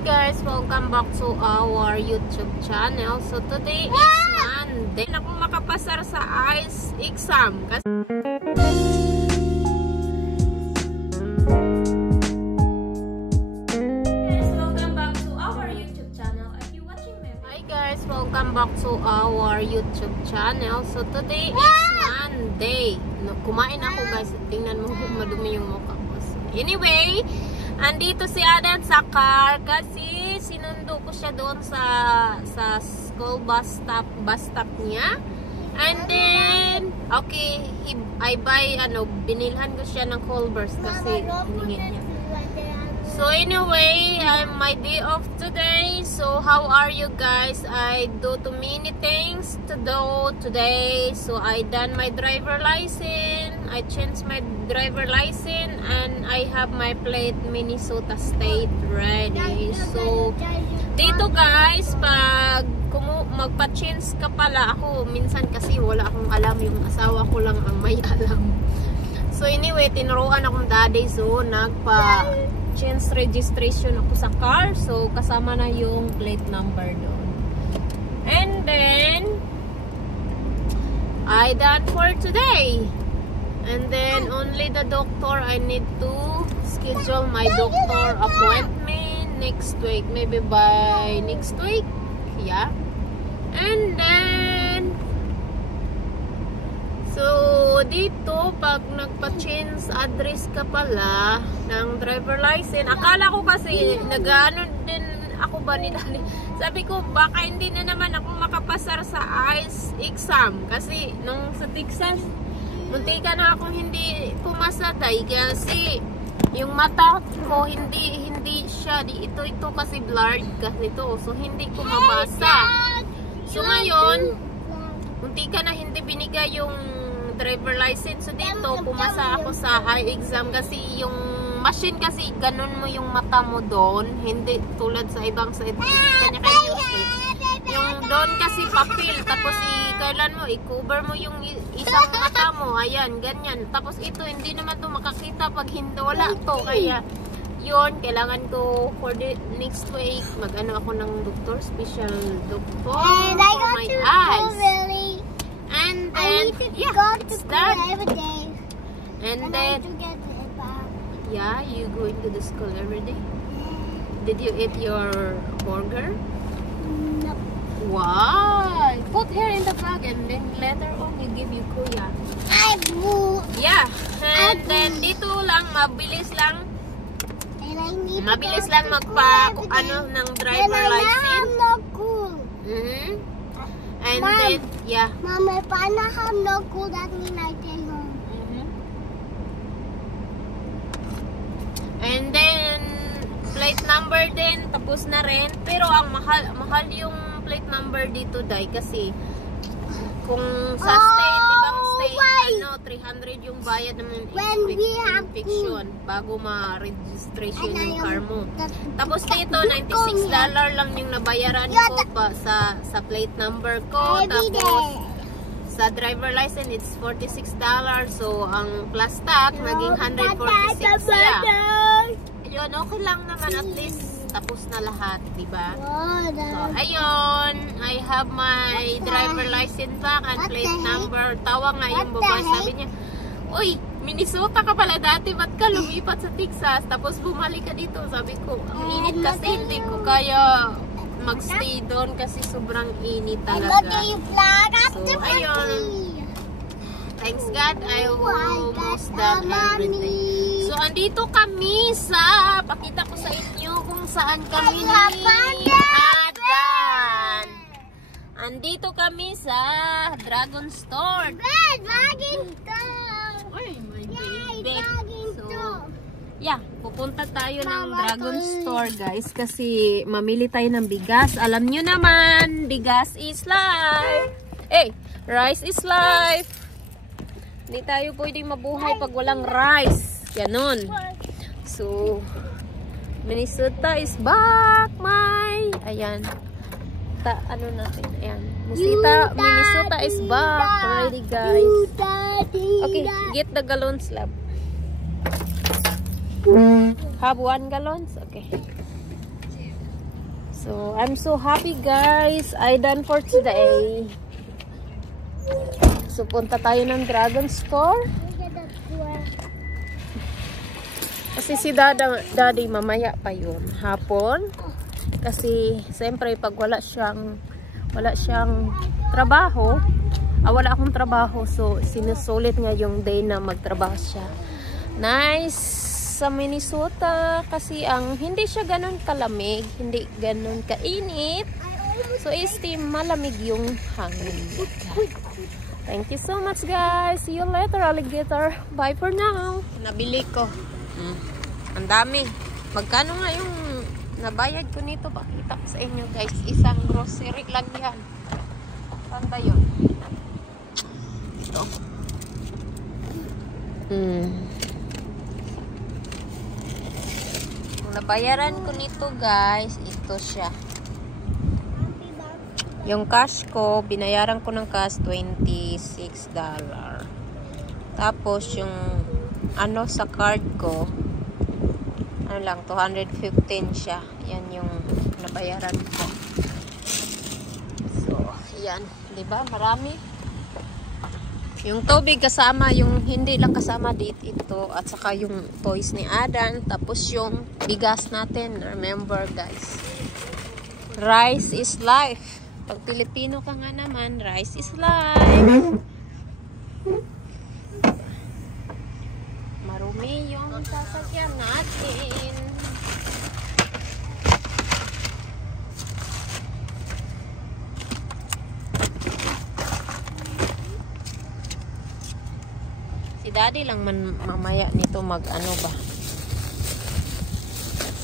guys, welcome back to our YouTube channel. So today is Monday. Ako makapasar sa IELTS exam kasi welcome back to our YouTube channel. Are you watching me? Hi guys, welcome back to our YouTube channel. So today is Monday. Kumain ako guys. Tingnan mo kung madumi yung mukha ko. So, anyway, andito si Adan sa car kasi sinundo ko siya doon sa school bus stop niya. And then, okay, I buy, binilhan ko siya ng Culver's kasi hiningin niya. So anyway, my day off today. So how are you guys? I do too many things to do today. So I done my driver license. I changed my driver license and I have my plate Minnesota State ready. So dito guys, pag magpa-change ka pala ako, minsan kasi wala akong alam, yung asawa ko lang ang may alam. So anyway, tinuruan akong daddy, so nagpa-change registration ako sa car. So kasama na yung plate number doon. And then I done for today. And then only the doctor, I need to schedule my doctor appointment next week, maybe by next week. Yeah. And then so dito pag nagpa-change address ka pala ng driver license, akala ko kasi nag-ano din ako ba ni Dali. Sabi ko baka hindi na naman ako makapasar sa IELTS exam kasi nung sa Texas muntika na akong hindi pumasa dahil kasi yung mata ko hindi siya ito kasi blurred kasi ito, so hindi ko mabasa. So ngayon muntika na hindi binigay yung driver license. So dito pumasa ako sa exam kasi yung machine kasi ganun mo yung mata mo doon, hindi tulad sa ibang state, kanya-kanya state. Yung doon kasi papel, tapos kailan mo i-cover mo yung isang mata mo, ayan, ganyan. Tapos ito hindi naman to makakita pag hindi wala to, kaya yun, kailangan ko for the next week mag-ano ako ng doctor, special doctor for my eyes. And then yeah, it's done. And then yeah, you going to the school every day? Did you eat your burger? No. Why? Put here in the bag and then later on we give you kuya. Yeah. And then dito lang, mabilis lang magpa ng driver license. And Mom, then yeah. Mom, if I not have no cool, that means I stay home. And then plate number din tapos na rin, pero ang mahal yung plate number dito dai kasi kung sa state, ibang state, 300 yung bayad ng inspection bago ma-registration yung car mo. Tapos dito, $96 lang yung nabayaran ko pa sa plate number ko. Tapos sa driver license, it's $46. So, ang plus tax, naging $146 siya. Yun, okay lang naman, at least tapos na lahat, diba? So, ayun, I have my driver license back and plate number. Tawa nga yung babae, sabi niya, uy, Minnesota ka pala dati, ba't ka lumipat sa Texas? Tapos bumalik ka dito. Sabi ko, ang init kasi, hindi ko kaya magstay doon kasi sobrang init talaga. So, ayun. Thanks God, I almost done everything. So, andito kami sa, pakita ko sa inyo kung saan kami ni Adan. Andito kami sa Dragon Store. Dragon Store! Ay, my baby. So, yeah, pupunta tayo ng Dragon Store guys kasi mamili tayo ng bigas. Alam nyo naman, bigas is life. Hey, rice is life. Hindi tayo pwedeng mabuhay pag walang rice. Ganon. So, Minnesota is back, my. Ayan. Ano natin? Ayan. Minnesota is back already, guys. Okay, get the gallon slab. Have 1 gallons? Okay. So, I'm so happy guys. I done for today. So, punta tayo ng Dragon Store. Kasi si daddy mamaya pa yun. Hapon. Kasi, siyempre, pag wala siyang trabaho, wala akong trabaho. So, sinusulit nga yung day na magtrabaho siya. Nice sa Minnesota kasi hindi siya ganun kalamig, hindi ganun kainit. So, malamig yung hangin. Thank you so much guys. See you later, alligator. Bye for now. Nabili ko. Ang dami. Magkano nga yung nabayad ko nito? Pakita ko sa inyo guys. Isang grocery lang yan. Saan ba yun? Ito. Nabayaran ko nito guys, ito siya. Yung cash ko, binayaran ko ng cash $26. Tapos yung sa card ko, lang 215 siya. Yan yung nabayaran ko. So, yan, 'di ba? Marami. Yung tubig kasama, yung hindi lang kasama dito ito, at saka yung toys ni Adan, tapos yung bigas natin. Remember guys, rice is life. Pag Pilipino ka nga naman, rice is life. Marumi yung sasakyan natin. Daddy lang mamaya nito ba.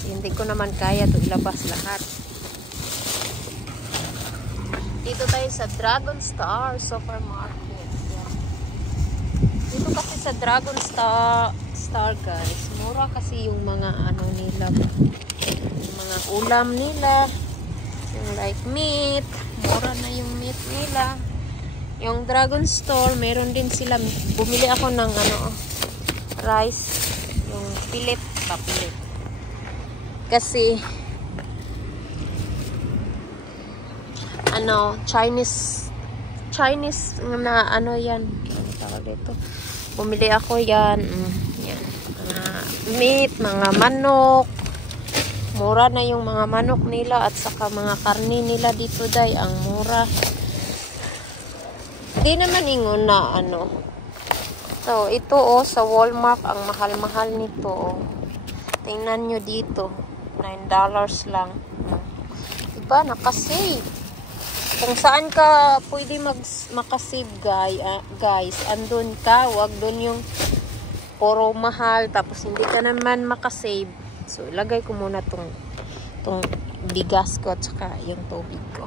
Hindi ko naman kaya to ilabas lahat. Dito tayo sa Dragon Star Supermarket. Dito kasi sa Dragon Star guys, mura kasi yung mga nila, yung mga ulam nila, yung like meat, mura na yung meat nila. Yung Dragon Store, meron din sila. Bumili ako ng rice, yung pilit. Kasi Chinese na yan. Ano tawag dito? Bumili ako yan. Yan. Mga meat, mga manok. Mura na yung mga manok nila at saka mga karne nila dito day. Ang mura. Hindi naman ingon na So, ito sa Walmart, ang mahal-mahal nito. Tingnan nyo dito. $9 lang. Diba? Nakasave. Kung saan ka pwede makasave guys, andun ka. Wag dun yung puro mahal. Tapos hindi ka naman makasave. So, ilagay ko muna tong bigas ko at saka yung tubig ko.